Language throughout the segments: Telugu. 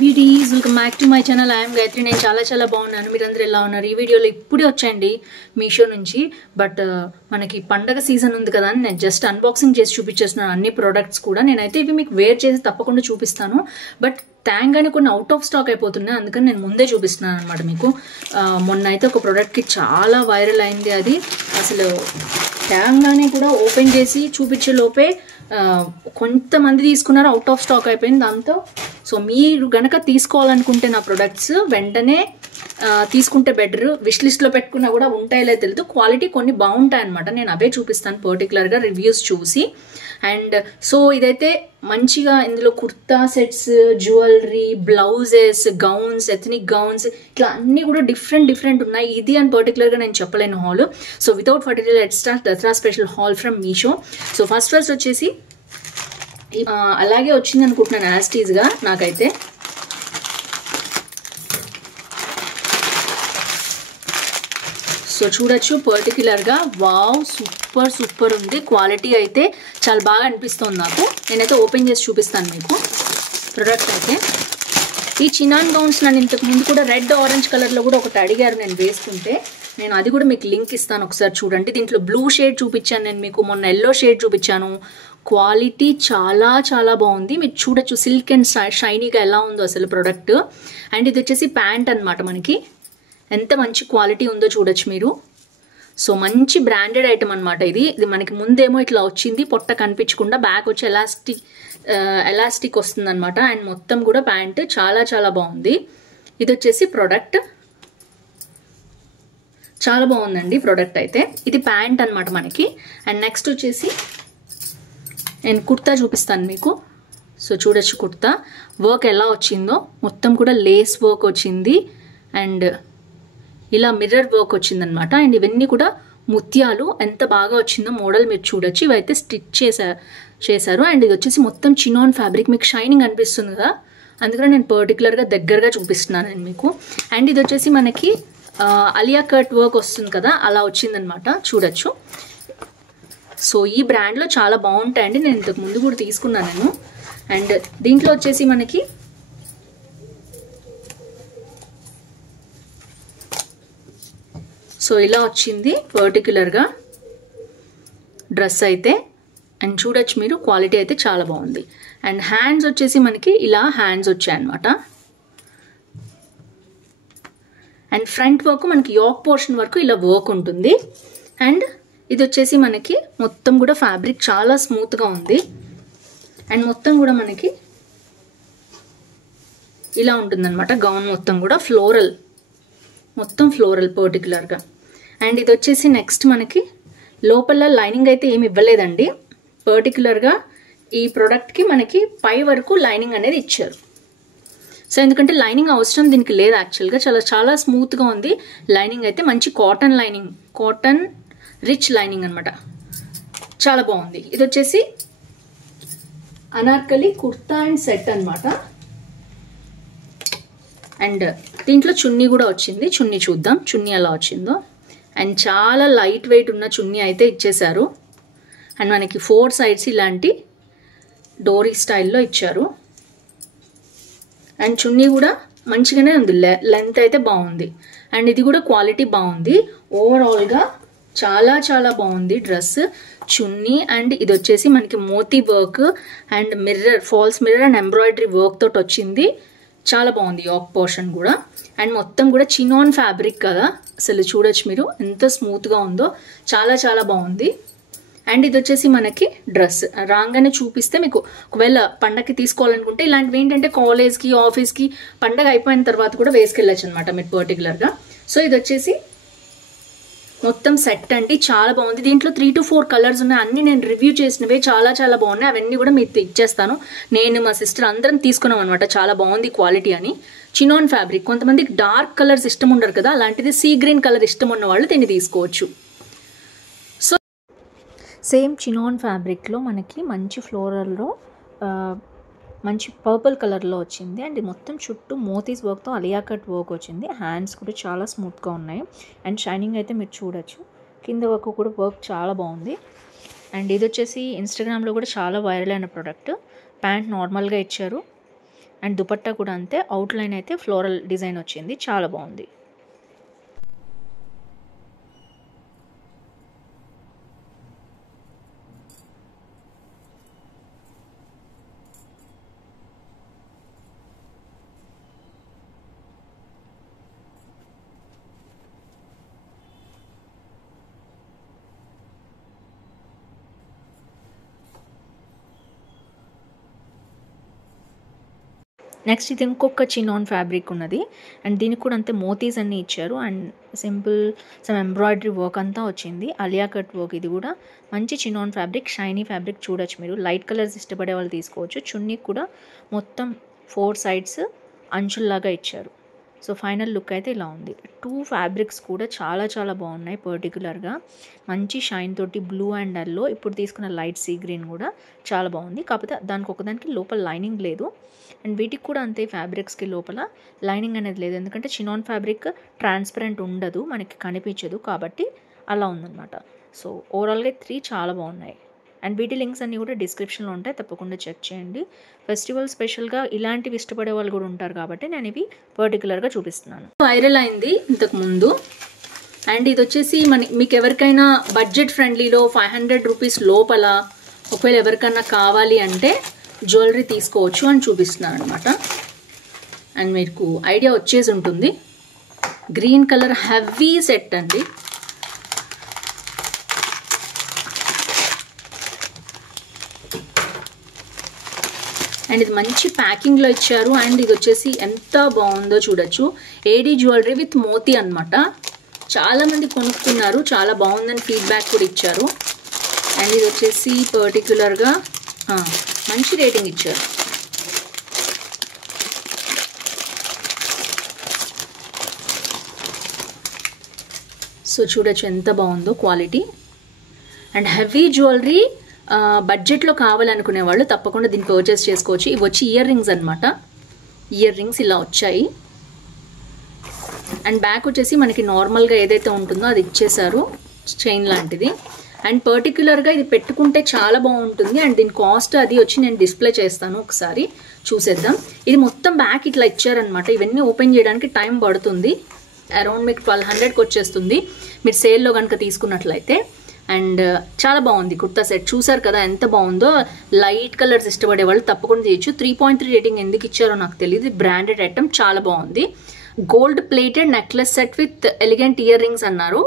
Beauties welcome back to my channel. I'm Gayatri. నేను చాలా బాగున్నాను. మీరందరూ ఎలా ఉన్నారు? ఈ వీడియోలో ఇప్పుడే వచ్చండి మీషో నుంచి. బట్ మనకి పండగ సీజన్ ఉంది కదా అని నేను జస్ట్ అన్బాక్సింగ్ చేసి చూపించేస్తున్నాను అన్ని ప్రోడక్ట్స్ కూడా. నేనైతే ఇవి మీకు వేర్ చేసి తప్పకుండా చూపిస్తాను. బట్ థ్యాంక్గానే కొన్ని అవుట్ ఆఫ్ స్టాక్ అయిపోతున్నాయి, అందుకని నేను ముందే చూపిస్తున్నాను అనమాట మీకు. మొన్న అయితే ఒక ప్రోడక్ట్కి చాలా వైరల్ అయింది. అది అసలు థ్యాంక్గానే కూడా ఓపెన్ చేసి చూపించే లోపే కొంతమంది తీసుకున్నారు, అవుట్ ఆఫ్ స్టాక్ అయిపోయింది దాంతో. సో మీరు గనక తీసుకోవాలనుకుంటే నా ప్రొడక్ట్స్ వెంటనే తీసుకుంటే బెటర్. విష్ లిస్ట్లో పెట్టుకున్నా కూడా ఉంటాయో తెలియదు. క్వాలిటీ కొన్ని బాగుంటాయి అనమాట. నేను అవే చూపిస్తాను పర్టికులర్గా రివ్యూస్ చూసి. అండ్ సో ఇదైతే మంచిగా ఇందులో kurta sets, jewellery, blouses, gowns, ethnic gowns ఇట్లా అన్నీ కూడా డిఫరెంట్ ఉన్నాయి. ఇది అని పర్టికులర్గా నేను చెప్పలేను haul. So without further let's start Dussehra special haul from Meesho. So first వచ్చేసి అలాగే వచ్చింది అనుకుంటున్నాను యాస్టీజ్గా నాకైతే. సో చూడొచ్చు పర్టికులర్గా. వావ్, సూపర్ ఉంది. క్వాలిటీ అయితే చాలా బాగా అనిపిస్తుంది నాకు. నేనైతే ఓపెన్ చేసి చూపిస్తాను మీకు ప్రొడక్ట్ అయితే. ఈ చినాన్ గౌన్స్ నన్ను ఇంతకు ముందు కూడా రెడ్ ఆరెంజ్ కలర్లో కూడా ఒకటి అడిగారు నేను వేసుకుంటే. నేను అది కూడా మీకు లింక్ ఇస్తాను, ఒకసారి చూడండి. దీంట్లో బ్లూ షేడ్ చూపించాను నేను మీకు, మొన్న ఎల్లో షేడ్ చూపించాను. క్వాలిటీ చాలా బాగుంది. మీరు చూడొచ్చు సిల్క్ అండ్ షైనీగా ఎలా ఉందో అసలు ప్రోడక్ట్. అండ్ ఇది వచ్చేసి ప్యాంట్ అనమాట. మనకి ఎంత మంచి క్వాలిటీ ఉందో చూడొచ్చు మీరు. సో మంచి బ్రాండెడ్ ఐటమ్ అనమాట ఇది. మనకి ముందేమో ఇట్లా వచ్చింది పొట్ట కనిపించకుండా, బ్యాక్ వచ్చి ఎలాస్టిక్ వస్తుంది అనమాట. అండ్ మొత్తం కూడా ప్యాంట్ చాలా బాగుంది. ఇది వచ్చేసి ప్రోడక్ట్ చాలా బాగుందండి ప్రోడక్ట్ అయితే. ఇది ప్యాంట్ అనమాట మనకి. అండ్ నెక్స్ట్ వచ్చేసి నేను కుర్తా చూపిస్తాను మీకు. సో చూడొచ్చు కుర్తా వర్క్ ఎలా వచ్చిందో. మొత్తం కూడా లేస్ వర్క్ వచ్చింది అండ్ ఇలా మిర్రర్ వర్క్ వచ్చిందనమాట. అండ్ ఇవన్నీ కూడా ముత్యాలు ఎంత బాగా వచ్చిందో మోడల్ మీరు చూడొచ్చు. ఇవైతే స్టిచ్ చేశారు. అండ్ ఇది వచ్చేసి మొత్తం చినాన్ ఫ్యాబ్రిక్. మీకు షైనింగ్ అనిపిస్తుంది కదా, అందుకని నేను పర్టికులర్గా దగ్గరగా చూపిస్తున్నాను నేను మీకు. అండ్ ఇది వచ్చేసి మనకి అలియా కట్ వర్క్ వస్తుంది కదా, అలా వచ్చిందనమాట. చూడొచ్చు. సో ఈ బ్రాండ్లో చాలా బాగుంటాయండి. నేను ఇంతకు ముందు కూడా తీసుకున్నాను నేను. అండ్ దీంట్లో వచ్చేసి మనకి సో ఇలా వచ్చింది పర్టికులర్గా డ్రెస్ అయితే. అండ్ చూడొచ్చు మీరు క్వాలిటీ అయితే చాలా బాగుంది. అండ్ హ్యాండ్స్ వచ్చేసి మనకి ఇలా హ్యాండ్స్ వచ్చాయన్నమాట. అండ్ ఫ్రంట్ వర్క్ మనకి యోక్ పోర్షన్ వరకు ఇలా వర్క్ ఉంటుంది. అండ్ ఇది వచ్చేసి మనకి మొత్తం కూడా ఫ్యాబ్రిక్ చాలా స్మూత్గా ఉంది. అండ్ మొత్తం కూడా మనకి ఇలా ఉంటుందన్నమాట. గౌన్ మొత్తం కూడా మొత్తం ఫ్లోరల్ పర్టికులర్గా. అండ్ ఇది వచ్చేసి నెక్స్ట్ మనకి లోపల లైనింగ్ అయితే ఏమి ఇవ్వలేదండి. పర్టికులర్గా ఈ ప్రోడక్ట్కి మనకి పై వరకు లైనింగ్ అనేది ఇచ్చారు. సో ఎందుకంటే లైనింగ్ అవసరం దీనికి లేదు యాక్చువల్గా. చాలా స్మూత్గా ఉంది లైనింగ్ అయితే. మంచి cotton lining, cotton rich lining అనమాట. చాలా బాగుంది. ఇది వచ్చేసి అనార్కలి కుర్తా అండ్ సెట్ అనమాట. అండ్ దీంట్లో చున్నీ కూడా వచ్చింది. చున్నీ చూద్దాం చున్నీ ఎలా వచ్చిందో. అండ్ చాలా లైట్ వెయిట్ ఉన్న చున్నీ అయితే ఇచ్చేశారు. అండ్ మనకి 4 సైడ్స్ ఇలాంటి డోరీ స్టైల్లో ఇచ్చారు. అండ్ చున్నీ కూడా మంచిగానే ఉంది, లెంత్ అయితే బాగుంది. అండ్ ఇది కూడా క్వాలిటీ బాగుంది. ఓవరాల్గా చాలా బాగుంది డ్రెస్, చున్నీ. అండ్ ఇది వచ్చేసి మనకి moti work and mirror, false mirror and embroidery work తోటి వచ్చింది. చాలా బాగుంది యోక్ పోర్షన్ కూడా. అండ్ మొత్తం కూడా చినాన్ ఫ్యాబ్రిక్ కదా, అసలు చూడొచ్చు మీరు ఎంత స్మూత్గా ఉందో. చాలా బాగుంది. అండ్ ఇది వచ్చేసి మనకి డ్రెస్ రాగానే చూపిస్తే మీకు ఒకవేళ పండగకి తీసుకోవాలనుకుంటే ఇలాంటివి ఏంటంటే కాలేజ్కి, ఆఫీస్కి పండగ అయిపోయిన తర్వాత కూడా వేసుకెళ్ళచ్చు అనమాట మీరు పర్టికులర్గా. సో ఇది వచ్చేసి మొత్తం సెట్ అండి. చాలా బాగుంది. దీంట్లో 3 to 4 కలర్స్ ఉన్నాయి. అన్ని నేను రివ్యూ చేసినవే చాలా బాగున్నాయి. అవన్నీ కూడా మీకు ఇచ్చేస్తాను. నేను మా సిస్టర్ అందరం తీసుకున్నాం అనమాట. చాలా బాగుంది క్వాలిటీ అని. Chinon fabric. కొంతమందికి డార్క్ కలర్స్ ఇష్టం ఉండరు కదా, అలాంటిది సీ గ్రీన్ కలర్ ఇష్టం ఉన్న వాళ్ళు దీన్ని తీసుకోవచ్చు. సో సేమ్ చినాన్ ఫ్యాబ్రిక్లో మనకి మంచి ఫ్లోరల్లో మంచి పర్పుల్ కలర్లో వచ్చింది. అండ్ మొత్తం చుట్టూ మోతీస్ వర్క్తో అలియా కట్ వర్క్ వచ్చింది. హ్యాండ్స్ కూడా చాలా స్మూత్గా ఉన్నాయి. అండ్ షైనింగ్ అయితే మీరు చూడొచ్చు. కింద వర్క్ కూడా వర్క్ చాలా బాగుంది. అండ్ ఇది వచ్చేసి ఇన్స్టాగ్రామ్లో కూడా చాలా వైరల్ అయిన ప్రోడక్ట్. ప్యాంట్ నార్మల్గా ఇచ్చారు. అండ్ దుపట్టా కూడా అంతే, అవుట్లైన్ అయితే ఫ్లోరల్ డిజైన్ వచ్చింది, చాలా బాగుంది. నెక్స్ట్ ఇది ఇంకొక చినాన్ ఫ్యాబ్రిక్ ఉన్నది అండ్ దీనికి కూడా అంతే మోతీస్ అన్నీ ఇచ్చారు and simple some embroidery work అంతా వచ్చింది, అలియా కట్ వర్క్. ఇది కూడా మంచి చినాన్ ఫ్యాబ్రిక్, షైనీ ఫ్యాబ్రిక్ చూడొచ్చు మీరు. లైట్ కలర్స్ ఇష్టపడే వాళ్ళు తీసుకోవచ్చు. చున్నీ కూడా మొత్తం 4 సైడ్స్ అంచుల్లాగా ఇచ్చారు. సో ఫైనల్ లుక్ అయితే ఇలా ఉంది. 2 ఫ్యాబ్రిక్స్ కూడా చాలా చాలా బాగున్నాయి. పర్టికులర్గా మంచి షైన్ తోటి బ్లూ అండ్ ఎల్లో, ఇప్పుడు తీసుకున్న లైట్ సీ గ్రీన్ కూడా చాలా బాగుంది. కాకపోతే దానికి ఒకదానికి లోపల లైనింగ్ లేదు అండ్ వీటికి కూడా అంతే, ఫ్యాబ్రిక్స్కి లోపల లైనింగ్ అనేది లేదు, ఎందుకంటే చినాన్ ఫ్యాబ్రిక్ ట్రాన్స్పరెంట్ ఉండదు, మనకి కనిపించదు, కాబట్టి అలా ఉందన్నమాట. సో ఓవరాల్గా 3 చాలా బాగున్నాయి అండ్ వీటి లింక్స్ అన్నీ కూడా డిస్క్రిప్షన్లో ఉంటాయి, తప్పకుండా చెక్ చేయండి. ఫెస్టివల్ స్పెషల్గా ఇలాంటివి ఇష్టపడే వాళ్ళు కూడా ఉంటారు కాబట్టి నేను ఇవి పర్టికులర్గా చూపిస్తున్నాను. వైరల్ అయింది ఇంతకుముందు అండ్ ఇది వచ్చేసి మీకు ఎవరికైనా బడ్జెట్ ఫ్రెండ్లీలో 500 రూపీస్ లోపల ఒకవేళ ఎవరికైనా కావాలి అంటే జ్యువెలరీ తీసుకోవచ్చు అని చూపిస్తున్నాను అనమాట. అండ్ మీకు ఐడియా వచ్చేసి ఉంటుంది. గ్రీన్ కలర్ హెవీ సెట్ అండి. అండ్ ఇది మంచి ప్యాకింగ్లో ఇచ్చారు అండ్ ఇది వచ్చేసి ఎంత బాగుందో చూడొచ్చు. ఏడీ జ్యువెలరీ విత్ మోతీ అనమాట. చాలామంది కొనుక్కున్నారు, చాలా బాగుందని ఫీడ్బ్యాక్ కూడా ఇచ్చారు. అండ్ ఇది వచ్చేసి పర్టికులర్గా మంచి రేటింగ్ ఇచ్చారు. సో చూడొచ్చు ఎంత బాగుందో క్వాలిటీ. అండ్ హెవీ జ్యువెలరీ బడ్జెట్లో కావాలనుకునే వాళ్ళు తప్పకుండా దీన్ని పర్చేస్ చేసుకోవచ్చు. ఇవి వచ్చి ఇయర్ రింగ్స్ అనమాట. ఇయర్ రింగ్స్ ఇలా వచ్చాయి అండ్ బ్యాక్ వచ్చేసి మనకి నార్మల్గా ఏదైతే ఉంటుందో అది ఇచ్చేసారు, చైన్ లాంటిది. అండ్ పర్టికులర్గా ఇది పెట్టుకుంటే చాలా బాగుంటుంది అండ్ దీని కాస్ట్ అది వచ్చి నేను డిస్ప్లే చేస్తాను, ఒకసారి చూసేద్దాం. ఇది మొత్తం బ్యాక్ ఇట్లా ఇచ్చారనమాట. ఇవన్నీ ఓపెన్ చేయడానికి టైం పడుతుంది. అరౌండ్ మీకు 1200కి వచ్చేస్తుంది మీరు సేల్లో కనుక తీసుకున్నట్లయితే. అండ్ చాలా బాగుంది కుర్తా సెట్. చూసారు కదా ఎంత బాగుందో. లైట్ కలర్స్ ఇష్టపడే వాళ్ళు తప్పకుండా చేయొచ్చు. 3.3 రేటింగ్ ఎందుకు ఇచ్చారో నాకు తెలియదు. బ్రాండెడ్ ఐటమ్, చాలా బాగుంది. Gold plated necklace set with elegant ear rings అన్నారు.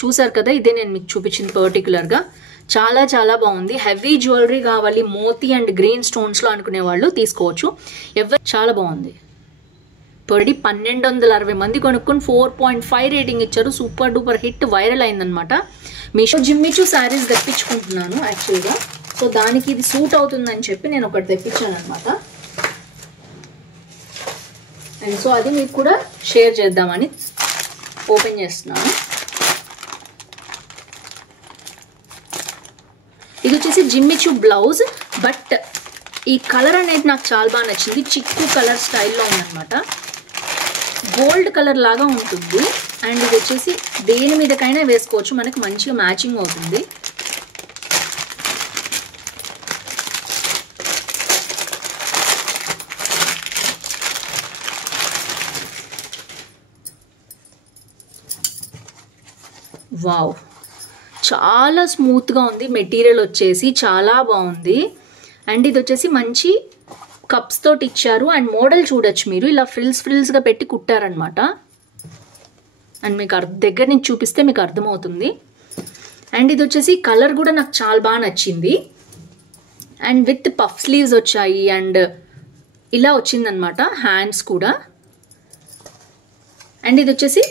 చూసారు కదా, ఇదే నేను మీకు చూపించింది పర్టికులర్గా. చాలా చాలా బాగుంది. హెవీ జ్యువెలరీ కావాలి మోతీ అండ్ గ్రీన్ స్టోన్స్లో అనుకునే వాళ్ళు తీసుకోవచ్చు. చాలా బాగుంది. పడి 1260 మంది కొనుక్కొని 4.5 రేటింగ్ ఇచ్చారు. సూపర్ డూపర్ హిట్, వైరల్ అయిందనమాట. మీషో జిమ్మిచూ శారీస్ తెప్పించుకుంటున్నాను యాక్చువల్గా. సో దానికి ఇది సూట్ అవుతుందని చెప్పి నేను ఒకటి తెప్పించాను అనమాట. అండ్ సో అది మీకు కూడా షేర్ చేద్దామని ఓపెన్ చేస్తున్నాను. ఇది వచ్చేసి జిమ్మిచూ బ్లౌజ్, బట్ ఈ కలర్ అనేది నాకు చాలా బాగా నచ్చింది. చిక్కు కలర్ స్టైల్లో ఉందన్నమాట. గోల్డ్ కలర్ లాగా ఉంటుంది అండ్ ఇది వచ్చేసి దేని మీదకైనా వేసుకోవచ్చు, మనకి మంచిగా మ్యాచింగ్ అవుతుంది. వావ్, చాలా స్మూత్గా ఉంది. మెటీరియల్ వచ్చేసి చాలా బాగుంది. అండ్ ఇది వచ్చేసి మంచి కప్స్ తోటి ఇచ్చారు అండ్ మోడల్ చూడొచ్చు మీరు. ఇలా ఫ్రిల్స్గా పెట్టి కుట్టారనమాట. అండ్ మీకు దగ్గర నుంచి చూపిస్తే మీకు అర్థమవుతుంది. అండ్ ఇది వచ్చేసి కలర్ కూడా నాకు చాలా బాగా నచ్చింది. అండ్ విత్ పఫ్ స్లీవ్స్ వచ్చాయి అండ్ ఇలా వచ్చిందనమాట హ్యాండ్స్ కూడా. అండ్ ఇది వచ్చేసి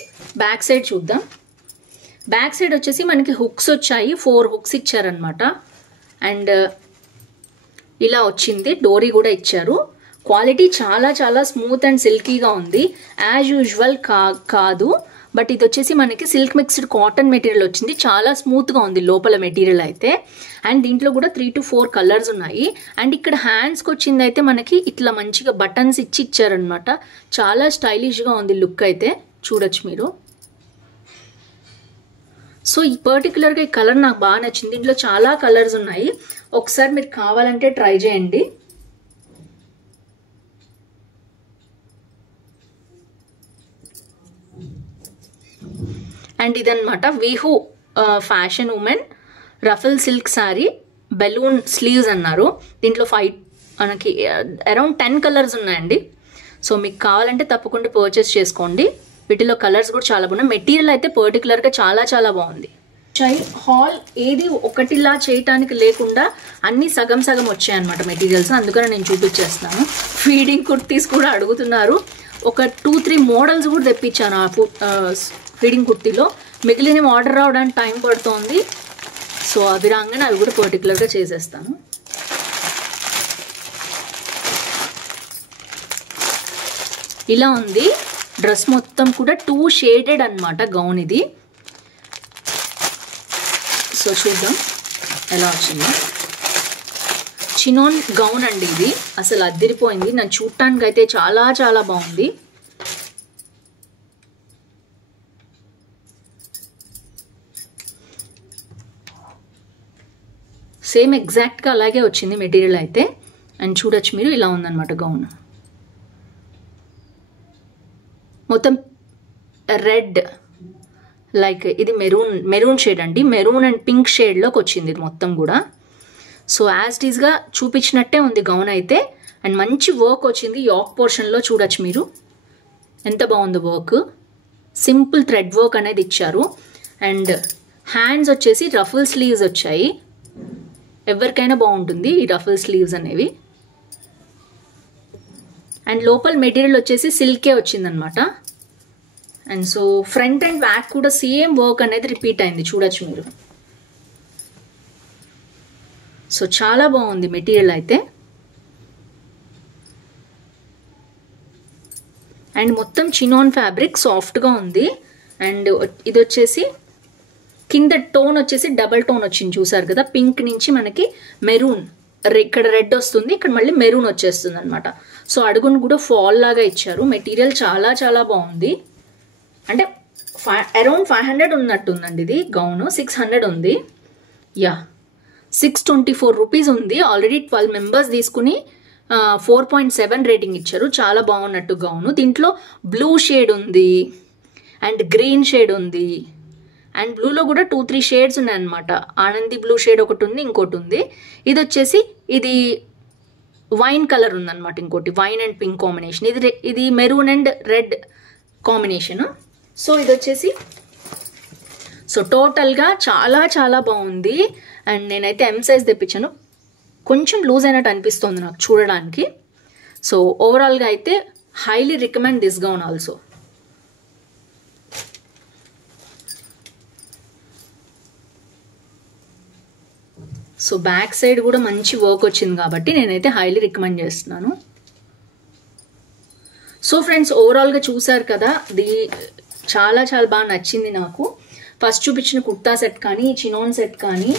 బ్యాక్ సైడ్ చూద్దాం. బ్యాక్ సైడ్ వచ్చేసి మనకి హుక్స్ వచ్చాయి, 4 హుక్స్ ఇచ్చారనమాట. అండ్ ఇలా వచ్చింది, డోరీ కూడా ఇచ్చారు. క్వాలిటీ చాలా చాలా స్మూత్ అండ్ సిల్కీగా ఉంది. యాజ్ యూజువల్ కాదు, బట్ ఇది వచ్చేసి మనకి సిల్క్ మిక్స్డ్ కాటన్ మెటీరియల్ వచ్చింది. చాలా స్మూత్గా ఉంది లోపల మెటీరియల్ అయితే. అండ్ దీంట్లో కూడా 3 to 4 కలర్స్ ఉన్నాయి. అండ్ ఇక్కడ హ్యాండ్స్కి వచ్చింది అయితే మనకి ఇట్లా మంచిగా బటన్స్ ఇచ్చారనమాట. చాలా స్టైలిష్గా ఉంది లుక్ అయితే, చూడొచ్చు మీరు. సో ఈ పర్టికులర్గా ఈ కలర్ నాకు బాగా నచ్చింది. దీంట్లో చాలా కలర్స్ ఉన్నాయి, ఒకసారి మీరు కావాలంటే ట్రై చేయండి. అండ్ ఇదన్నమాట వీహు fashion women ruffle silk sari balloon sleeves అన్నారు. దీంట్లో మనకి అరౌండ్ 10 కలర్స్ ఉన్నాయండి. సో మీకు కావాలంటే తప్పకుండా పర్చేస్ చేసుకోండి. వీటిలో కలర్స్ కూడా చాలా బాగున్నాయి. మెటీరియల్ అయితే పర్టికులర్గా చాలా చాలా బాగుంది. హాల్ ఏది ఒకటిలా చేయటానికి లేకుండా అన్ని సగం సగం వచ్చాయన్నమాట మెటీరియల్స్. అందుకని నేను చూపించేస్తున్నాను. ఫీడింగ్ కుర్తీస్ కూడా అడుగుతున్నారు. ఒక 2-3 మోడల్స్ కూడా తెప్పించాను ఆ ఫీడింగ్ కుర్తీలో. మిగిలిన ఆర్డర్ రావడానికి టైం పడుతోంది. సో అవి రాగానే అవి కూడా పర్టికులర్గా చేసేస్తాను. ఇలా ఉంది డ్రెస్ మొత్తం కూడా 2 షేడెడ్ అన్నమాట గౌన్ ఇది. సో చూద్దాం ఎలా వచ్చిందో. చినోన్ గౌన్ అండి ఇది. అసలు అదిరిపోయింది. నన్ను చూడటానికి అయితే చాలా చాలా బాగుంది. సేమ్ ఎగ్జాక్ట్గా అలాగే వచ్చింది మెటీరియల్ అయితే. అండ్ చూడొచ్చు మీరు, ఇలా ఉందన్నమాట గౌన్. మొత్తం రెడ్ లైక్ ఇది మెరూన్ షేడ్ అండి. మెరూన్ అండ్ పింక్ షేడ్లోకి వచ్చింది ఇది మొత్తం కూడా. సో యాజ్ ఇట్ ఈస్గా చూపించినట్టే ఉంది గౌన్ అయితే. అండ్ మంచి వర్క్ వచ్చింది యాక్ పోర్షన్లో. చూడొచ్చు మీరు ఎంత బాగుందో వర్క్. సింపుల్ థ్రెడ్ వర్క్ అనేది ఇచ్చారు. అండ్ హ్యాండ్స్ వచ్చేసి రఫుల్ స్లీవ్స్ వచ్చాయి. ఎవరికైనా బాగుంటుంది ఈ రఫుల్ స్లీవ్స్ అనేవి. అండ్ లోపల మెటీరియల్ వచ్చేసి సిల్కే వచ్చిందనమాట. And so front and back కూడా సేమ్ వర్క్ అనేది రిపీట్ అయింది. చూడొచ్చు మీరు. సో చాలా బాగుంది మెటీరియల్ అయితే. అండ్ మొత్తం చినాన్ ఫ్యాబ్రిక్ సాఫ్ట్గా ఉంది. అండ్ ఇది వచ్చేసి కింద టోన్ వచ్చేసి డబల్ టోన్ వచ్చింది. చూసారు కదా, పింక్ నుంచి మనకి మెరూన్, ఇక్కడ రెడ్ వస్తుంది, ఇక్కడ మళ్ళీ మెరూన్ వచ్చేస్తుంది అనమాట. సో అడుగును కూడా ఫాల్ లాగా ఇచ్చారు. మెటీరియల్ చాలా చాలా బాగుంది. అంటే అరౌండ్ 500 ఉన్నట్టుందండి ఇది గౌన్. 600 ఉంది. యా 624 రూపీస్ ఉంది. ఆల్రెడీ 12 మెంబర్స్ తీసుకుని 4.7 రేటింగ్ ఇచ్చారు. చాలా బాగున్నట్టు గౌను. దీంట్లో బ్లూ షేడ్ ఉంది అండ్ గ్రీన్ షేడ్ ఉంది. అండ్ బ్లూలో కూడా 2-3 షేడ్స్ ఉన్నాయన్నమాట. ఆనంది బ్లూ షేడ్ ఒకటి ఉంది, ఇంకోటి ఉంది. ఇది వచ్చేసి ఇది వైన్ కలర్ ఉందన్నమాట. ఇంకోటి వైన్ అండ్ పింక్ కాంబినేషన్. ఇది maroon and red combination. So ఇది వచ్చేసి సో టోటల్గా చాలా చాలా బాగుంది. అండ్ నేనైతే ఎం సైజ్ తెప్పించాను. కొంచెం లూజ్ అయినట్టు అనిపిస్తుంది నాకు చూడడానికి. సో ఓవరాల్గా అయితే highly recommend this gown also. So back side కూడా మంచి వర్క్ వచ్చింది కాబట్టి నేనైతే హైలీ రికమెండ్ చేస్తున్నాను. సో ఫ్రెండ్స్, ఓవరాల్గా చూసారు కదా, ఇది చాలా చాలా బాగా నచ్చింది నాకు. ఫస్ట్ చూపించిన కుర్తా సెట్ కానీ, చినోన్ సెట్ కానీ,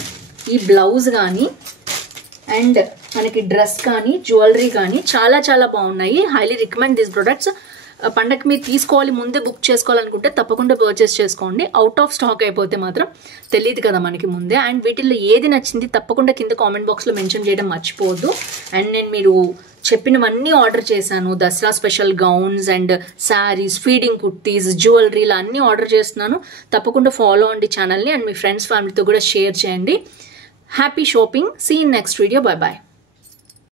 ఈ బ్లౌజ్ కానీ, అండ్ మనకి డ్రెస్ కానీ, జ్యువెలరీ కానీ చాలా చాలా బాగున్నాయి. Highly recommend this products. పండగకి మీరు తీసుకోవాలి, ముందే బుక్ చేసుకోవాలనుకుంటే తప్పకుండా పర్చేస్ చేసుకోండి. అవుట్ ఆఫ్ స్టాక్ అయిపోతే మాత్రం తెలియదు కదా మనకి ముందే. అండ్ వీటిల్లో ఏది నచ్చింది తప్పకుండా కింద కామెంట్ బాక్స్లో మెన్షన్ చేయడం మర్చిపోవద్దు. అండ్ నేను మీరు చెప్పినవన్నీ ఆర్డర్ చేశాను. Dussehra special gowns and saris, feeding kurtis, జ్యువెలరీలు అన్నీ ఆర్డర్ చేస్తున్నాను. తప్పకుండా ఫాలో అండి ఛానల్ని. అండ్ మీ ఫ్రెండ్స్ ఫ్యామిలీతో కూడా షేర్ చేయండి. Happy shopping. See in next video. Bye bye.